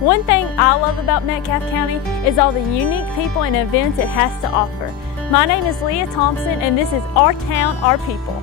One thing I love about Metcalfe County is all the unique people and events it has to offer. My name is Leah Thompson, and this is Our Town, Our People.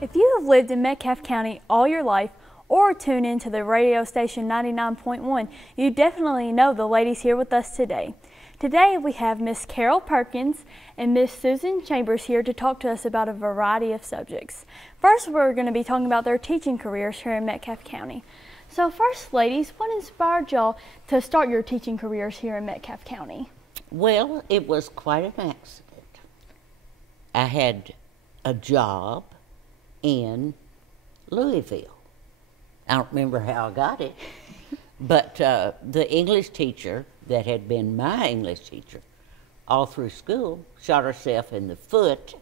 If you have lived in Metcalfe County all your life or tune into the radio station 99.1, you definitely know the ladies here with us today. Today we have Miss Carol Perkins and Miss Susan Chambers here to talk to us about a variety of subjects. First, we're going to be talking about their teaching careers here in Metcalfe County. So first, ladies, what inspired y'all to start your teaching careers here in Metcalfe County? Well, it was quite an accident. I had a job in Louisville. I don't remember how I got it, but the English teacher that had been my English teacher all through school shot herself in the foot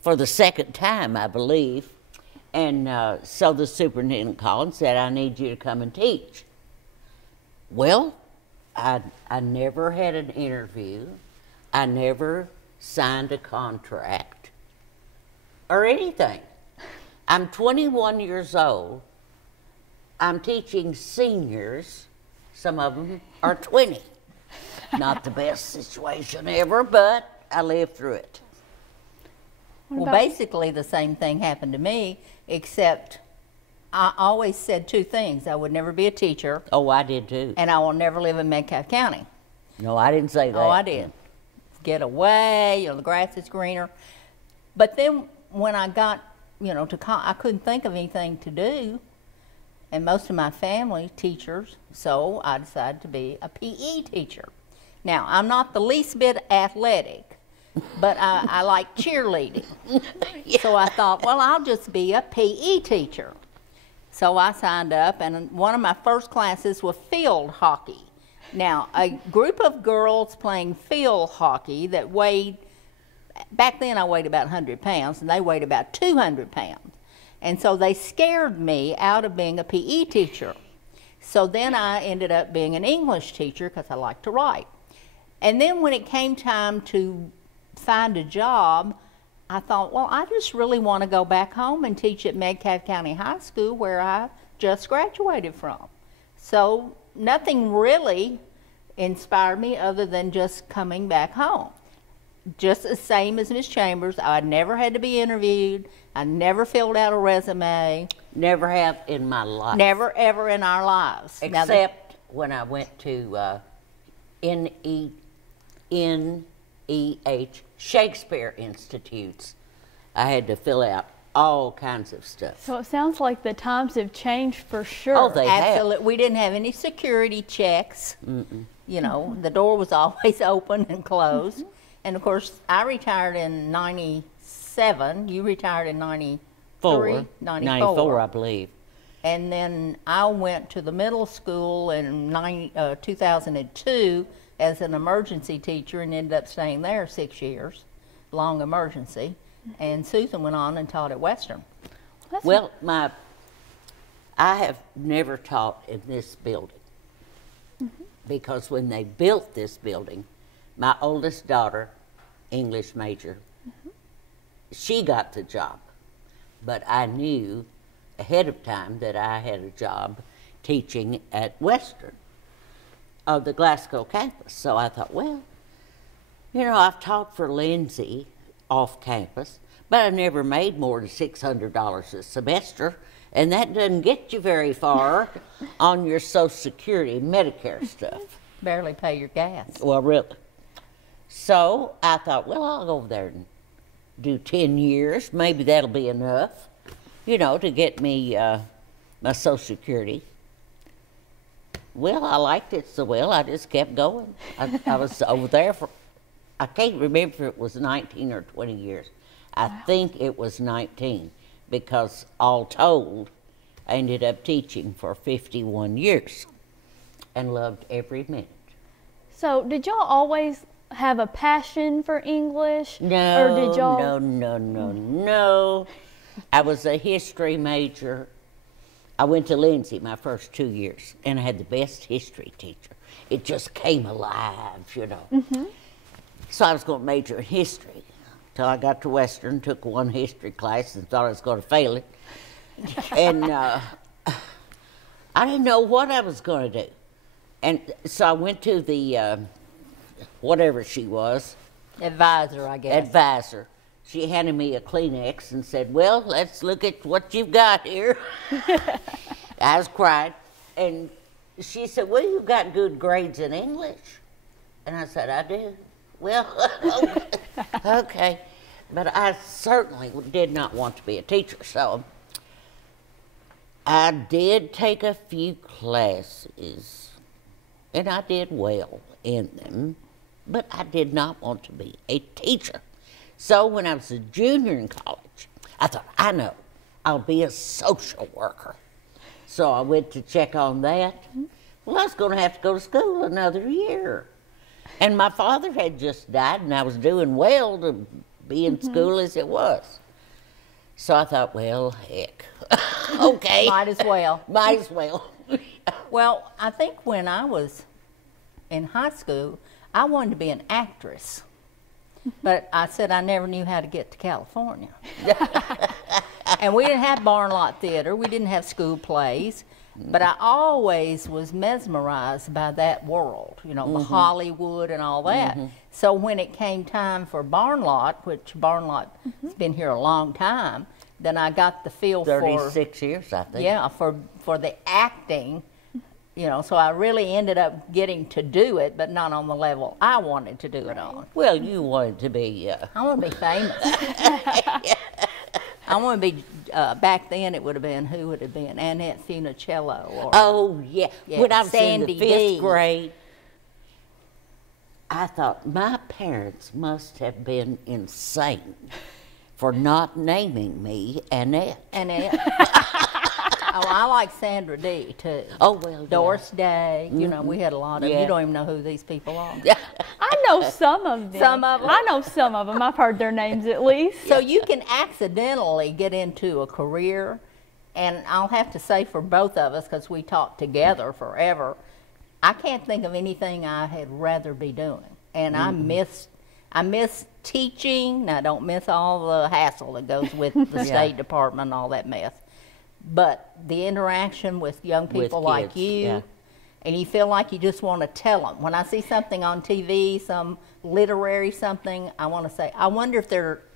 for the second time, I believe. And so the superintendent called and said, I need you to come and teach. Well, I never had an interview. I never signed a contract or anything. I'm 21 years old. I'm teaching seniors. Some of them are 20. Not the best situation ever, but I lived through it. Well, basically the same thing happened to me, except I always said two things. I would never be a teacher. Oh, I did too. And I will never live in Metcalfe County. No, I didn't say that. Oh, I did. Get away, the grass is greener. But then when I got, I couldn't think of anything to do. And most of my family teachers, so I decided to be a PE teacher. Now, I'm not the least bit athletic, but I like cheerleading. Yeah. So I thought, well, I'll just be a PE teacher. So I signed up, and one of my first classes was field hockey. Now, a group of girls playing field hockey that weighed, back then I weighed about 100 pounds, and they weighed about 200 pounds. And so they scared me out of being a PE teacher. So then I ended up being an English teacher because I like to write. And then when it came time to find a job, I thought, well, I just really want to go back home and teach at Metcalfe County High School where I just graduated from. So nothing really inspired me other than just coming back home. Just the same as Miss Chambers, I never had to be interviewed. I never filled out a resume. Never have in my life. Never, ever in our lives. Except when I went to NEH Shakespeare Institutes. I had to fill out all kinds of stuff. So it sounds like the times have changed for sure. Oh, they Absolutely. have. We didn't have any security checks. Mm-mm. The door was always open and closed. Mm-hmm. And of course, I retired in 97. You retired in 94, 94, I believe. And then I went to the middle school in 2002 as an emergency teacher and ended up staying there 6 years, long emergency. Mm-hmm. And Susan went on and taught at Western. Well, I have never taught in this building. Mm-hmm. Because when they built this building, my oldest daughter, English major, mm-hmm. she got the job. But I knew ahead of time that I had a job teaching at Western of the Glasgow campus. So I thought, well, I've taught for Lindsay off campus, but I never made more than $600 a semester, and that doesn't get you very far on your Social Security, Medicare stuff. Barely pay your gas. Well, really. So I thought, well, I'll go over there and do 10 years. Maybe that'll be enough, to get me my Social Security. Well, I liked it so well, I just kept going. I was over there for, I can't remember if it was 19 or 20 years. I think it was 19, because all told, I ended up teaching for 51 years and loved every minute. So did y'all always have a passion for English? No, or did y'all... no. I was a history major. I went to Lindsay my first 2 years, and I had the best history teacher. It just came alive, Mm-hmm. So I was going to major in history till I got to Western, took one history class and thought I was going to fail it. And I didn't know what I was going to do. And so I went to the, whatever she was. Advisor, I guess. Advisor. She handed me a Kleenex and said, well, let's look at what you've got here. I was crying. And she said, well, you got good grades in English. And I said, I do. Well, okay. But I certainly did not want to be a teacher, so I did take a few classes, and I did well in them, but I did not want to be a teacher. So when I was a junior in college, I thought, I know, I'll be a social worker. So I went to check on that. Well, I was going to have to go to school another year. And my father had just died, and I was doing well to be in school as it was. So I thought, well, heck, okay. Might as well. Might as well. Well, I think when I was in high school, I wanted to be an actress. But I said I never knew how to get to California. And we didn't have barn lot theater. We didn't have school plays. But I always was mesmerized by that world, you know, the Hollywood and all that. So when it came time for barn lot, which barn lot has been here a long time, then I got the feel 36 years, I think. Yeah, for the acting, you know, so I really ended up getting to do it, but not on the level I wanted to do it on. Well, you wanted to be... I want to be famous. I want to be, back then it would have been, who would have been? Annette Funicello. Or, oh, yeah. When I was Sandy in the 5th D. grade, I thought my parents must have been insane for not naming me Annette. Annette. Oh, I like Sandra D. too. Oh, well, Doris Day. You know, we had a lot of them. Yeah. You don't even know who these people are. I know some of them. Some of them? I know some of them. I've heard their names at least. So you can accidentally get into a career, and I'll have to say for both of us, because we talked together forever, I can't think of anything I had rather be doing. And I miss teaching. Now, I don't miss all the hassle that goes with the State Department and all that mess. But the interaction with young people like you, and you feel like you just want to tell them. When I see something on TV, some literary something, I want to say, I wonder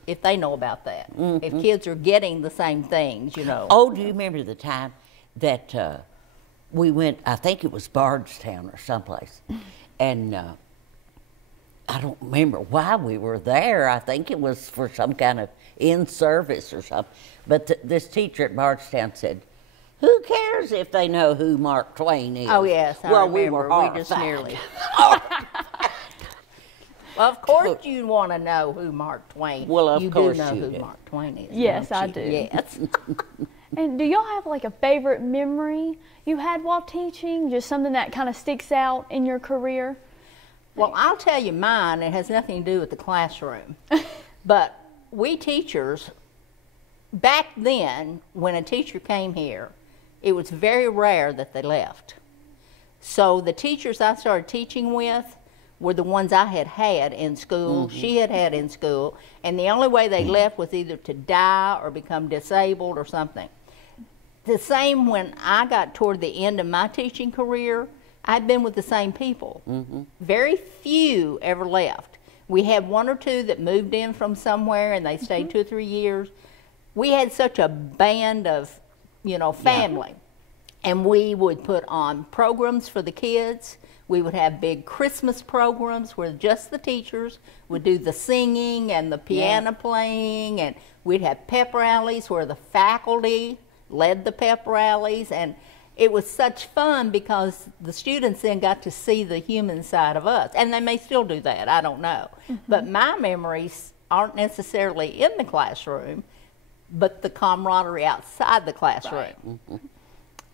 if they know about that. If kids are getting the same things, you know. Oh, do you remember the time that we went, I think it was Bardstown or someplace, and I don't remember why we were there. I think it was for some kind of in-service or something. But this teacher at Bardstown said, who cares if they know who Mark Twain is? Oh, yes, I well, remember. We were just horrified. nearly. Well, of course you want to know who Mark Twain is. Well, of course you do know you who do. Mark Twain is. Yes, don't I you? do. Yes. And do y'all have like a favorite memory you had while teaching? Just something that kind of sticks out in your career? Well, I'll tell you mine. It has nothing to do with the classroom. But we teachers, back then, when a teacher came here, it was very rare that they left. So the teachers I started teaching with were the ones I had in school, she had in school, and the only way they left was either to die or become disabled or something. The same when I got toward the end of my teaching career, I'd been with the same people. Very few ever left. We had one or two that moved in from somewhere and they stayed 2 or 3 years. We had such a band of, you know, family. And we would put on programs for the kids. We would have big Christmas programs where just the teachers would do the singing and the piano playing, and we'd have pep rallies where the faculty led the pep rallies, and it was such fun because the students then got to see the human side of us, and they may still do that, I don't know. But my memories aren't necessarily in the classroom, but the camaraderie outside the classroom.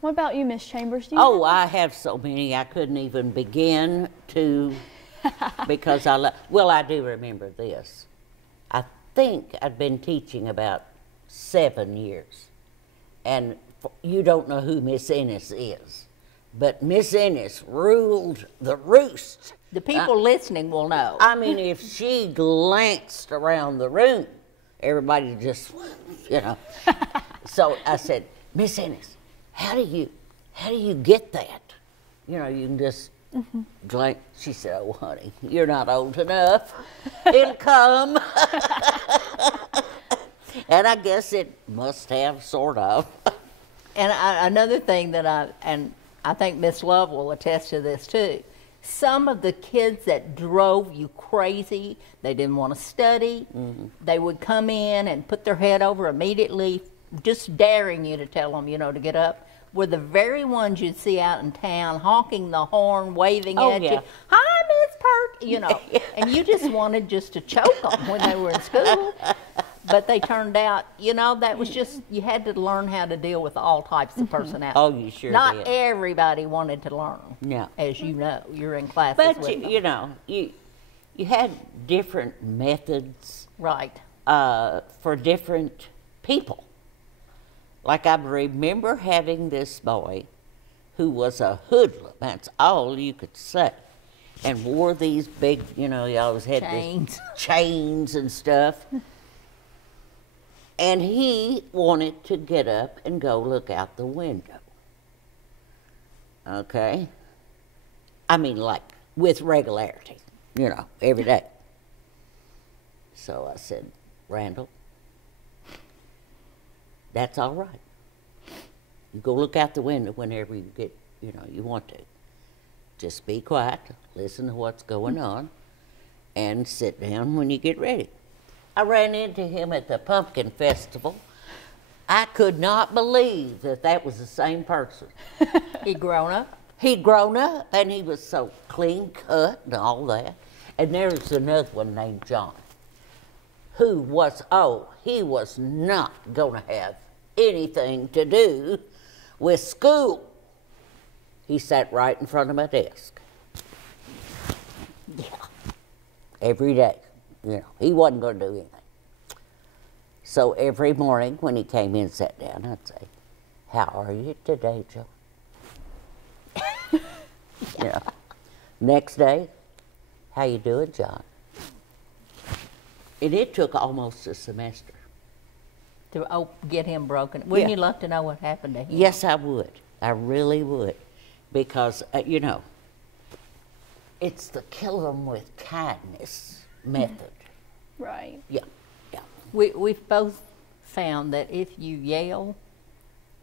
What about you, Miss Chambers? Do you Oh, I have so many I couldn't even begin to, because well, I do remember this. I think I'd been teaching about 7 years, and you don't know who Miss Ennis is, but Miss Ennis ruled the roost. The people listening will know. I mean, if she glanced around the room, everybody just, you know. So I said, Miss Ennis, how do how do you get that? You know, you can just drink. She said, oh, honey, you're not old enough. It'll come. And I guess it must have, sort of. And another thing that I think Miss Love will attest to this too. Some of the kids that drove you crazy, they didn't want to study. They would come in and put their head over immediately, just daring you to tell them, you know, to get up, were the very ones you'd see out in town honking the horn, waving at you. Hi, Miss Perk, you know. And you just wanted just to choke them when they were in school. But they turned out, you know, that was just, you had to learn how to deal with all types of personalities. Oh, you sure Not did. everybody wanted to learn. No. As you know, you're in classes But, with them. you know, you had different methods Right. for different people. Like I remember having this boy who was a hoodlum, that's all you could say, and wore these big, you know, he always had Chains. these chains and stuff. And he wanted to get up and go look out the window. Okay? I mean, like, with regularity, you know, every day. So I said, Randall, that's all right. You go look out the window whenever you get, you know, you want to. Just be quiet, listen to what's going on, and sit down when you get ready. I ran into him at the pumpkin festival. I could not believe that that was the same person. He'd grown up? He'd grown up, and he was so clean cut and all that. And there was another one named John, who was, he was not going to have anything to do with school. He sat right in front of my desk. Yeah. Every day. You know, he wasn't going to do anything. So every morning when he came in and sat down, I'd say, how are you today, Joe? You know. Next day, how you doing, John? And it took almost a semester. To get him broken. Wouldn't Yeah. you love to know what happened to him? Yes, I would. I really would. Because, you know, it's the kill them with kindness method. Right. Yeah, yeah. We've both found that if you yell,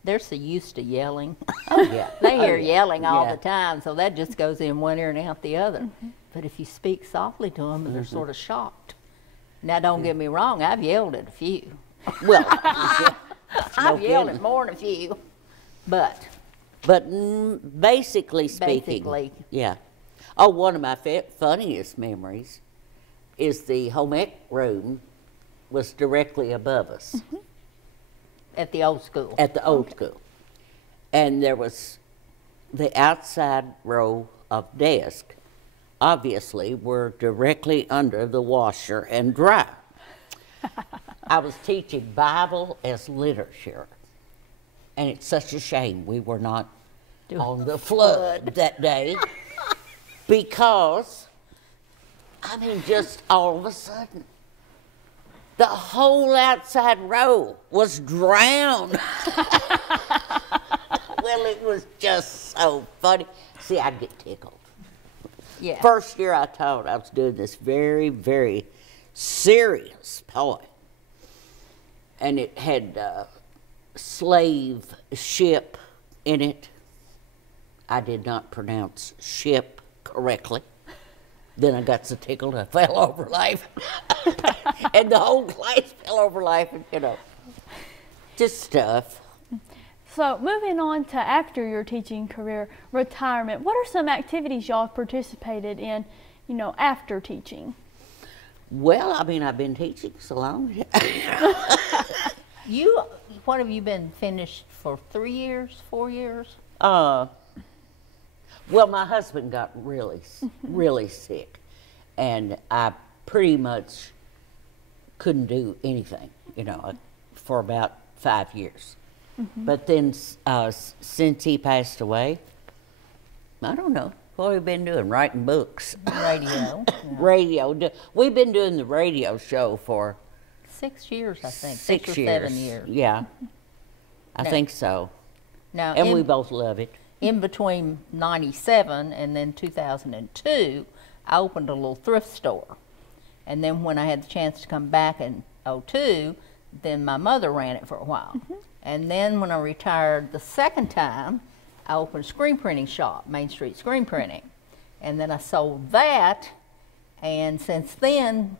they're so used to yelling. Oh, yeah. They hear Oh, yeah. yelling all Yeah. the time, so that just goes in one ear and out the other. But if you speak softly to them, they're sort of shocked. Now, don't get me wrong, I've yelled at a few. Well, yeah, I've yelled kidding. at more than a few. But basically speaking. Basically. Yeah. Oh, one of my funniest memories is the home ec room was directly above us at the old school. at the old school. And there was the outside row of desks, obviously, were directly under the washer and dryer. I was teaching Bible as literature, and it's such a shame we were not on the flood that day because, I mean, just all of a sudden, the whole outside row was drowned. Well, it was just so funny. See, I'd get tickled. Yeah. First year I taught, I was doing this very, very serious poem. And it had slave ship in it. I did not pronounce ship correctly. Then I got so tickled I fell over laughing. And the whole class fell over laughing, you know. Just stuff. So moving on to after your teaching career, retirement, what are some activities y'all have participated in, you know, after teaching? Well, I mean, I've been teaching so long. What have you been finished for 3 years, 4 years? Well, my husband got really, really sick, and I pretty much couldn't do anything, you know, for about 5 years. But then since he passed away, I don't know, what have we been doing? Writing books. Radio. Radio. We've been doing the radio show for 6 years, I think. 6 6 or years. 7 years. Yeah, I Now- think so. Now, And we both love it. in between 97 and then 2002, I opened a little thrift store. And then when I had the chance to come back in '02, then my mother ran it for a while. And then when I retired the second time, I opened a screen printing shop, Main Street Screen Printing. And then I sold that, and since then,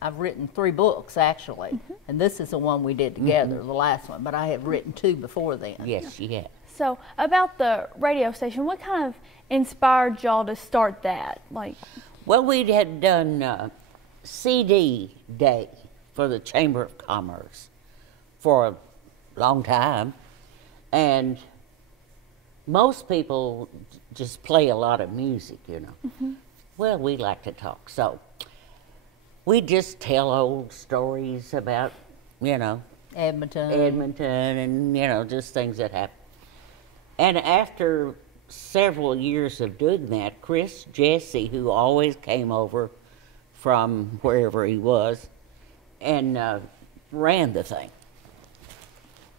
I've written 3 books, actually. And this is the one we did together, the last one, but I have written 2 before then. Yes, you have. So about the radio station, what kind of inspired y'all to start that? Well, we had done CD Day for the Chamber of Commerce for a long time, and most people just play a lot of music, you know. Well, we like to talk, so we just tell old stories about, you know, Edmonton, and, you know, just things that happen. And after several years of doing that, Chris Jesse, who always came over from wherever he was, and ran the thing.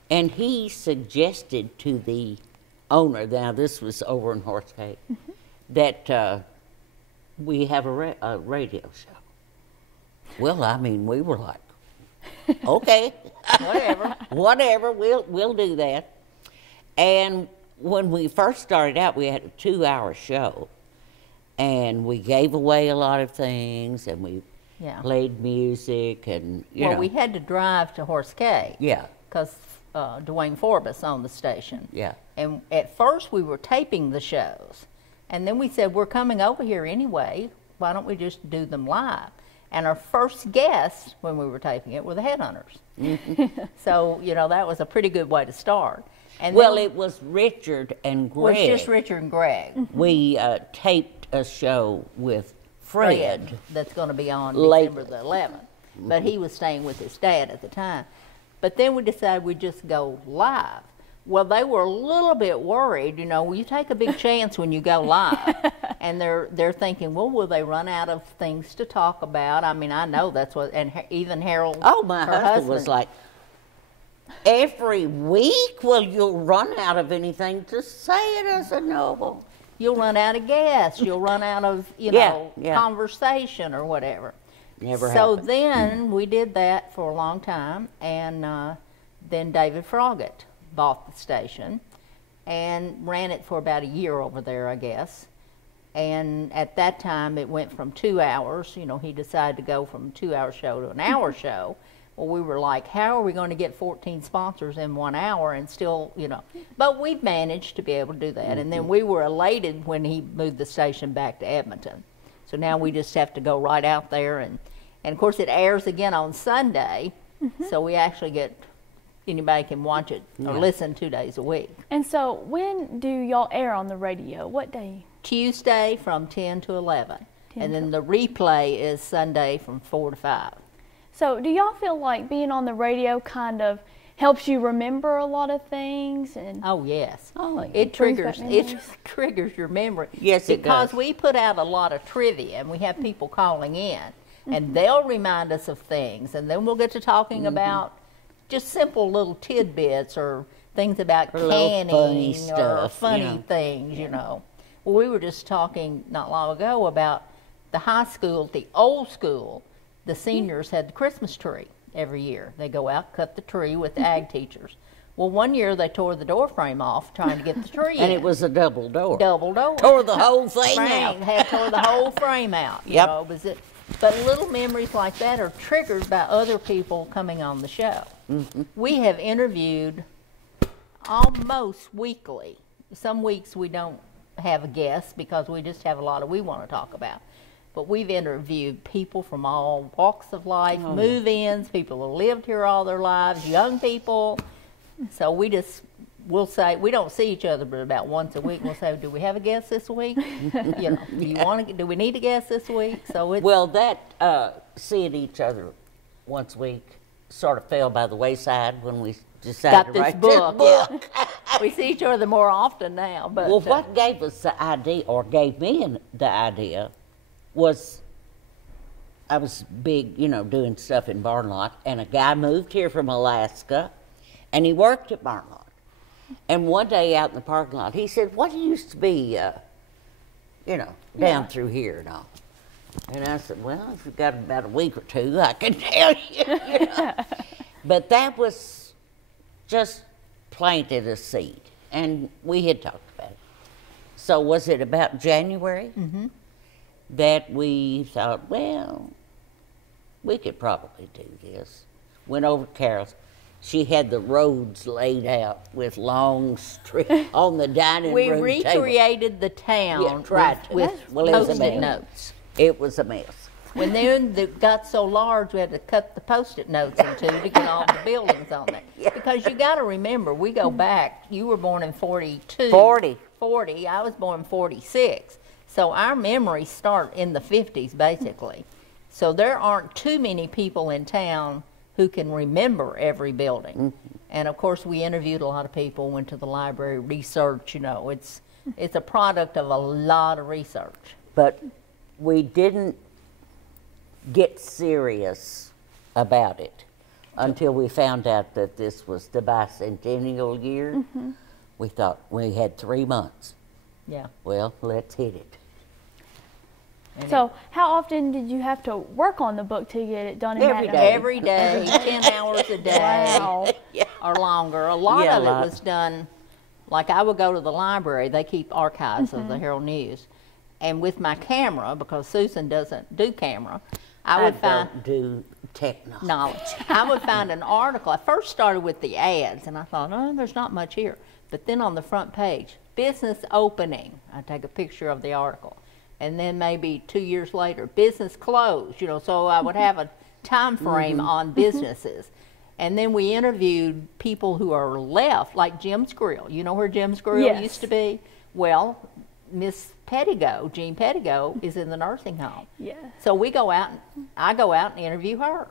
And he suggested to the owner, now this was over in Horse Cave, that we have a radio show. Well, I mean, we were like, okay, whatever, we'll do that. And when we first started out, we had a 2-hour show, and we gave away a lot of things, and we played music, and you know. we had to drive to Horse Cave. Yeah. Because Dwayne Forbes owned the station. Yeah. And at first we were taping the shows. And then we said, we're coming over here anyway. Why don't we just do them live? And our first guests, when we were taping it, were the Headhunters. So, you know, that was a pretty good way to start. And well, it was Richard and Greg. It was just Richard and Greg. We taped a show with Fred. That's going to be on December the 11th. But he was staying with his dad at the time. But then we decided we'd just go live. Well, they were a little bit worried, you know, you take a big chance when you go live. And they're thinking, well, will they run out of things to talk about? I mean, I know that's what, and even Harold, my husband was like, every week? Well, you'll run out of anything to say. And I said, no, well. You'll run out of gas. You'll run out of, you know, conversation or whatever. Never so happened. then we did that for a long time, and then David Froggatt bought the station and ran it for about a year over there, I guess. And at that time, it went from 2 hours. You know, he decided to go from a 2-hour show to an hour show. Well, we were like, how are we going to get 14 sponsors in 1 hour and still, you know. But we've managed to be able to do that. And then we were elated when he moved the station back to Edmonton. So now we just have to go right out there. And of course, it airs again on Sunday. So we actually get, anybody can watch it or listen 2 days a week. And so when do y'all air on the radio? What day? Tuesday from 10 to 11. And then the replay is Sunday from 4 to 5. So do y'all feel like being on the radio kind of helps you remember a lot of things? And oh, yes. like it triggers your memory. Yes, it does. Because we put out a lot of trivia, and we have people calling in, and they'll remind us of things, and then we'll get to talking about just simple little tidbits or things about canning funny stuff, or funny things, you know. Well, we were just talking not long ago about the high school, the old school. The seniors had the Christmas tree every year. They go out, cut the tree with the ag teachers. Well, one year they tore the door frame off trying to get the tree in. And it was a double door. Double door. Tore the whole thing out. Had tore the whole frame out. You know, but little memories like that are triggered by other people coming on the show. We have interviewed almost weekly. Some weeks we don't have a guest because we just have a lot we want to talk about. But we've interviewed people from all walks of life, move-ins, people who lived here all their lives, young people. So we'll say, we don't see each other but about once a week. We'll say, do we have a guest this week? You know, do we need a guest this week? So it's, well, that seeing each other once a week sort of fell by the wayside when we decided to write this book. We see each other more often now. But well, what gave us the idea, or gave me the idea, was I was big, you know, doing stuff in Barn Lot, and a guy moved here from Alaska, and he worked at Barn Lot. And one day out in the parking lot, he said, "What used to be, down through here and all?" And I said, "Well, if you've got about a week or two, I can tell you." But that was just planted a seed, and we had talked about it. So was it about January that we thought, well, we could probably do this? Went over to Carol's. She had the roads laid out with long strips on the dining We room recreated the town with Post-it notes. It was a mess. When it got so large, we had to cut the Post-it notes in two to get all the buildings on there. Because you got to remember, we go back. You were born in 42. 40. I was born in 46. So our memories start in the 50s, basically. So there aren't too many people in town who can remember every building. And of course, we interviewed a lot of people, went to the library, research, it's a product of a lot of research. But we didn't get serious about it until we found out that this was the bicentennial year. We thought we had 3 months. Yeah. Well, let's hit it. So how often did you have to work on the book to get it done in Every that day. time? Every day, 10 hours a day or longer. A lot of it was done, like I would go to the library. They keep archives of the Herald News. And with my camera, because Susan doesn't do camera, I would do technology. I would find an article. I first started with the ads, and I thought, oh, there's not much here. But then on the front page, business opening, I take a picture of the article. And then maybe 2 years later, business closed, so I would have a time frame on businesses. And then we interviewed people who are left, like Jim's Grill. You know where Jim's Grill used to be? Well, Miss Pettigo, Jean Pettigo, is in the nursing home. So I go out and interview her.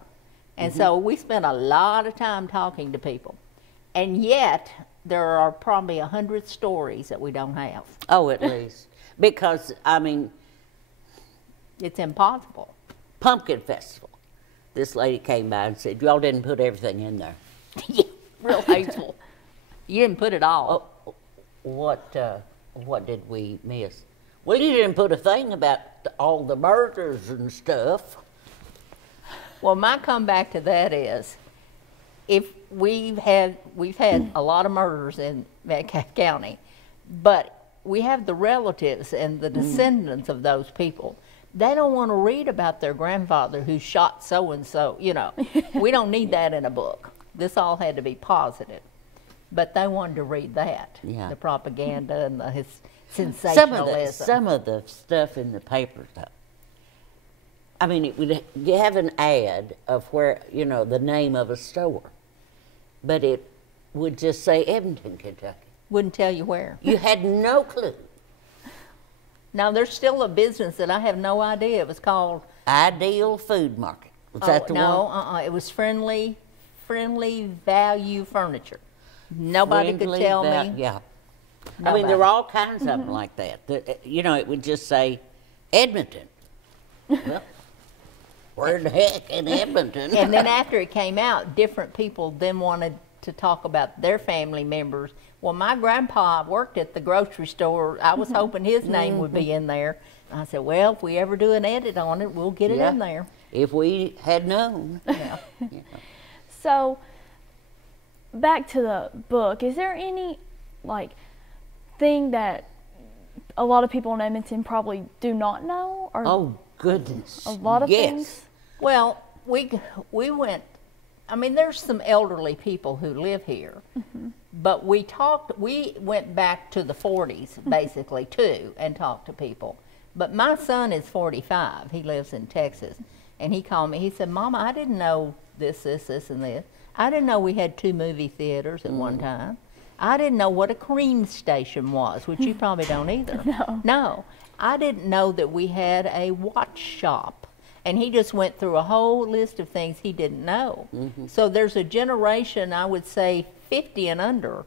And so we spent a lot of time talking to people. And yet, there are probably 100 stories that we don't have. Oh, at least. Because, it's impossible. Pumpkin Festival. This lady came by and said, "Y'all didn't put everything in there." Real hateful. You didn't put it all. Oh, what did we miss? Well, you didn't put a thing about all the murders and stuff. Well, my comeback to that is, if we've had a lot of murders in Metcalfe County, but we have the relatives and the descendants of those people. They don't want to read about their grandfather who shot so-and-so, We don't need that in a book. This all had to be positive. But they wanted to read that, the propaganda and the sensationalism. Some of the stuff in the paper, though. I mean, you have an ad of where, the name of a store, but it would just say Evanston, Kentucky. Wouldn't tell you where. You had no clue. Now, there's still a business that I have no idea. It was called Ideal Food Market. Was that the one? No, it was Friendly Value Furniture. Nobody could tell me. Yeah. I mean, there were all kinds of them like that. It would just say Edmonton. Well, where the heck in Edmonton? And then after it came out, different people then wanted to talk about their family members. Well, my grandpa worked at the grocery store. I was hoping his name would be in there. I said, well, if we ever do an edit on it, we'll get it in there. If we had known. So, back to the book, is there any, thing that a lot of people in Edmonton probably do not know? Or oh, goodness. A lot of things? Well, we went, there's some elderly people who live here. But we went back to the 40s, basically, too, and talked to people. But my son is 45. He lives in Texas. And he called me. He said, Mama, I didn't know this, and this. I didn't know we had 2 movie theaters at one time. I didn't know what a cream station was, which you probably don't either. No. I didn't know that we had a watch shop. And he just went through a whole list of things he didn't know. So there's a generation, I would say, 50 and under,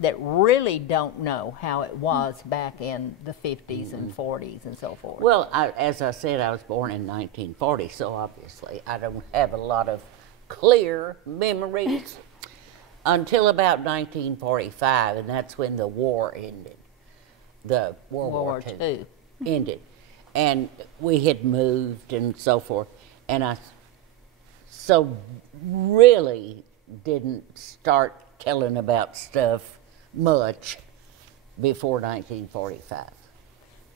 that really don't know how it was back in the 50s and 40s and so forth. Well, as I said, I was born in 1940, so obviously I don't have a lot of clear memories. until about 1945, and that's when the war ended. The World War II ended. And we had moved and so forth. And I so really didn't start telling about stuff much before 1945.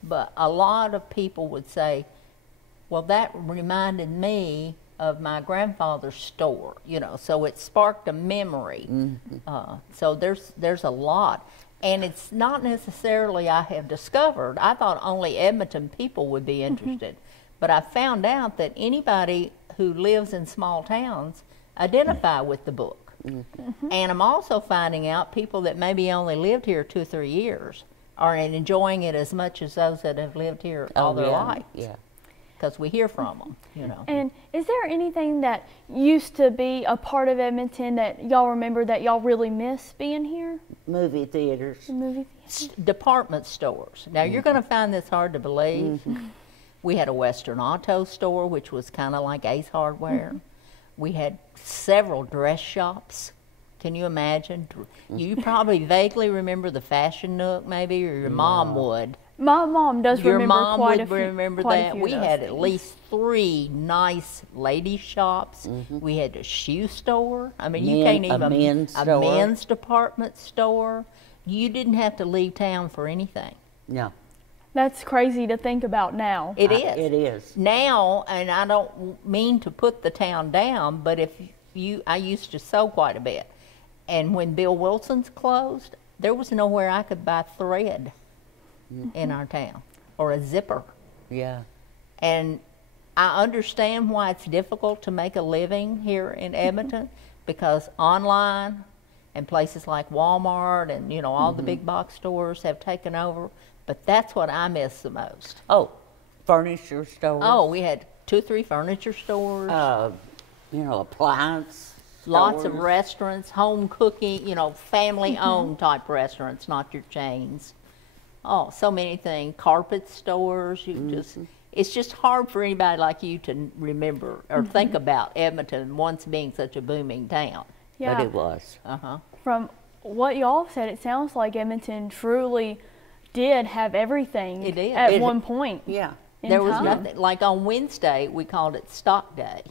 But a lot of people would say, well, that reminded me of my grandfather's store, you know, so it sparked a memory. So there's a lot. And it's not necessarily I have discovered. I thought only Edmonton people would be interested. But I found out that anybody who lives in small towns identify with the book. And I'm also finding out people that maybe only lived here 2 or 3 years are enjoying it as much as those that have lived here all their lives. Yeah. Because we hear from them, you know. And is there anything that used to be a part of Edmonton that y'all remember that y'all really miss being here? Movie theaters. The movie theater? Department stores. Now, you're going to find this hard to believe. We had a Western Auto store, which was kind of like Ace Hardware. We had several dress shops. Can you imagine? You probably vaguely remember the Fashion Nook, maybe, or your mom would. My mom does Your remember mom quite would a few. remember quite a that. few We of those had things. at least 3 nice lady shops. We had a shoe store. I mean, you can't even a men's a store. men's department store. You didn't have to leave town for anything. No. That's crazy to think about now. It is. It is. Now, and I don't mean to put the town down, but I used to sew quite a bit. And when Bill Wilson's closed, there was nowhere I could buy thread in our town, or a zipper. Yeah. And I understand why it's difficult to make a living here in Edmonton, because online and places like Walmart and, you know, all the big box stores have taken over. But that's what I miss the most. Oh, furniture stores. Oh, we had 2 or 3 furniture stores. You know, appliance Lots of stores. restaurants, home cooking, you know, family-owned type restaurants, not your chains. Oh, so many things. Carpet stores. It's just hard for anybody like you to remember or think about Edmonton once being such a booming town. Yeah. But it was. From what y'all said, it sounds like Edmonton truly did have everything It did. at one point. Yeah. There was time. nothing. Like on Wednesday, we called it Stock Day.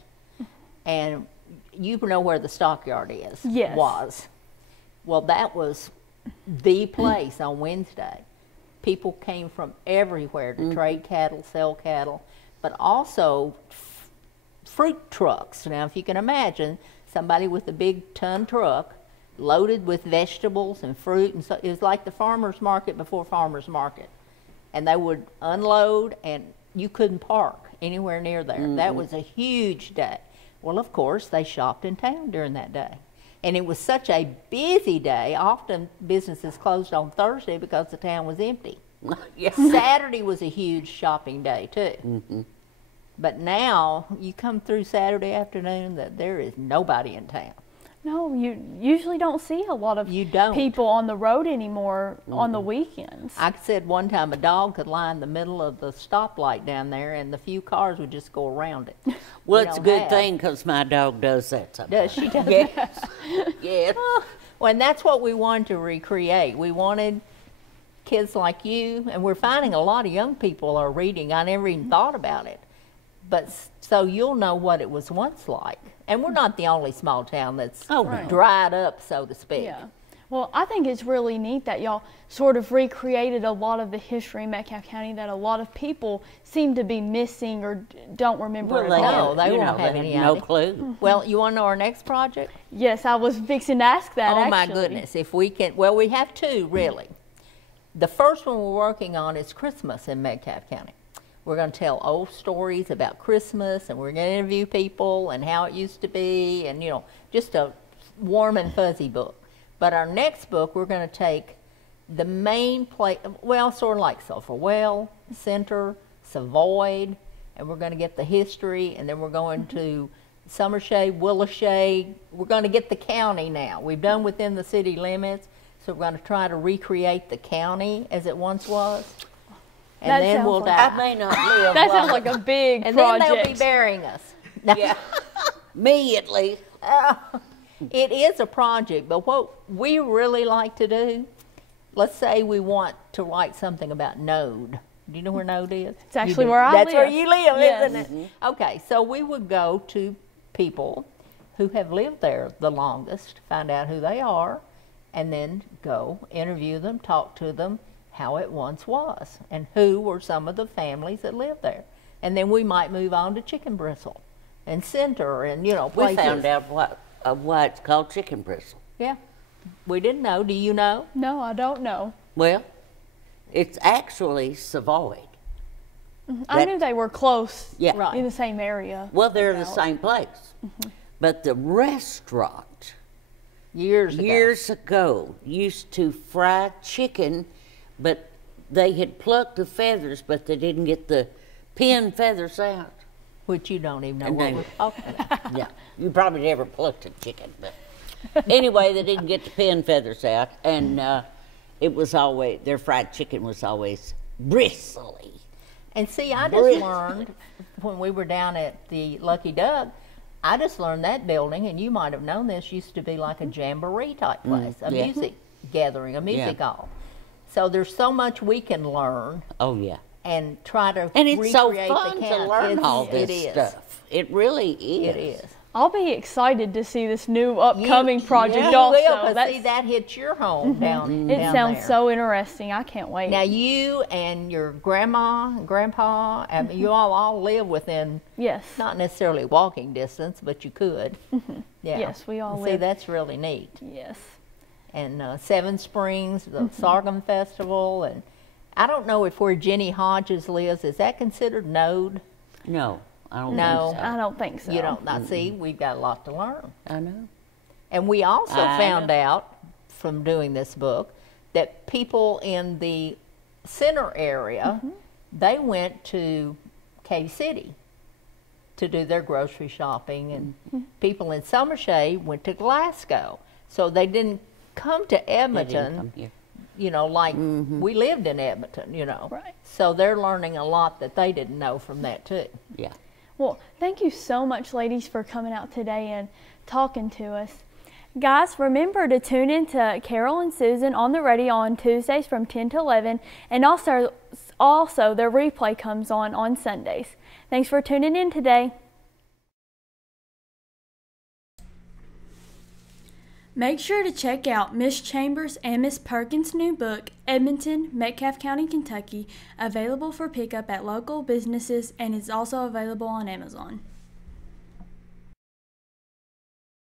And you know where the stockyard is. Yes. Was. Well, that was the place on Wednesday. People came from everywhere to trade cattle, sell cattle, but also fruit trucks. Now, if you can imagine somebody with a big ton truck loaded with vegetables and fruit, and so it was like the farmer's market before farmer's market. And they would unload, and you couldn't park anywhere near there. That was a huge day. Well, of course, they shopped in town during that day. And it was such a busy day. Often businesses closed on Thursday because the town was empty. Yeah. Saturday was a huge shopping day, too. But now, you come through Saturday afternoon, that there is nobody in town. No, you usually don't see a lot of You don't. people on the road anymore on the weekends. I said one time a dog could lie in the middle of the stoplight down there, and the few cars would just go around it. Well, You it's a don't good have. thing because my dog does that sometimes. Does she? Does Yes. Yes. Well, and that's what we wanted to recreate. We wanted kids like you, and we're finding a lot of young people are reading. I never even thought about it. But so you'll know what it was once like. And we're not the only small town that's dried up, so to speak. Yeah. Well, I think it's really neat that y'all sort of recreated a lot of the history in Metcalfe County that a lot of people seem to be missing or don't remember Well, at they all. No, they you won't know, have they any no idea. clue. Well, you want to know our next project? Yes, I was fixing to ask that, Oh, my actually. goodness. If we can, well, we have 2, really. The first one we're working on is Christmas in Metcalfe County. We're going to tell old stories about Christmas, and we're going to interview people and how it used to be, and, you know, just a warm and fuzzy book. But our next book, we're going to take the main place, well, sort of like Sulphur Well, Center, Savoy, and we're going to get the history, and then we're going to Summershade, Willowshade. We're going to get the county now. We've done within the city limits, so we're going to try to recreate the county as it once was. And That then sounds we'll like- die. I may not live That long. sounds like a big And project. then they'll be burying us. Yeah. Me, at least. It is a project, but what we really like to do, let's say we want to write something about Node. Do you know where Node is? It's actually where I live. That's where you live, Yes. isn't it? Okay, so we would go to people who have lived there the longest, find out who they are, and then go interview them, talk to them, how it once was, and who were some of the families that lived there. And then we might move on to chicken bristle and center and, you know, places. We found out why it's called chicken bristle. Yeah. We didn't know. Do you know? No, I don't know. Well, it's actually Savoy. I knew they were close, Yeah. Right. in the same area. Well, they're the same place. But the restaurant Years ago used to fry chicken, but they had plucked the feathers, but they didn't get the pin feathers out. Which you don't even know And what they- we're talking about. Yeah, you probably never plucked a chicken, but anyway, they didn't get the pin feathers out, and it was always, their fried chicken was always bristly. And see, I just learned when we were down at the Lucky Duck, I just learned that building, and you might have known this, used to be like a jamboree type place, a yeah. music gathering, a music Yeah. hall. So there's so much we can learn Oh, yeah. and try to And it's so recreate fun the to county. learn all It this is. stuff. It really is. It is. I'll be excited to see this new upcoming project You also. will, 'cause That's- see, that hits your home down it down sounds there. so interesting. I can't wait. Now you and your grandma and grandpa, I mean, you all live within yes. not necessarily walking distance, but you could. Yeah. Yes, we all See, live. that's really neat. Yes. And Seven Springs, the Sorghum Festival, and I don't know if where Jenny Hodges lives, is that considered Node? No, I don't No. think so. I don't think so. You don't not see. We've got a lot to learn. I know. And we also I found know. out from doing this book that people in the center area, they went to Cave City to do their grocery shopping, and people in Summershade went to Glasgow. So they didn't come to They didn't Edmonton, come here. you know, like we lived in Edmonton, you know. Right. So they're learning a lot that they didn't know from that too. Yeah. Well, thank you so much, ladies, for coming out today and talking to us. Guys, remember to tune in to Carol and Susan on the radio on Tuesdays from 10 to 11, and also the replay comes on Sundays. Thanks for tuning in today. Make sure to check out Miss Chambers and Miss Perkins' new book, Edmonton, Metcalfe County, Kentucky, available for pickup at local businesses and is also available on Amazon.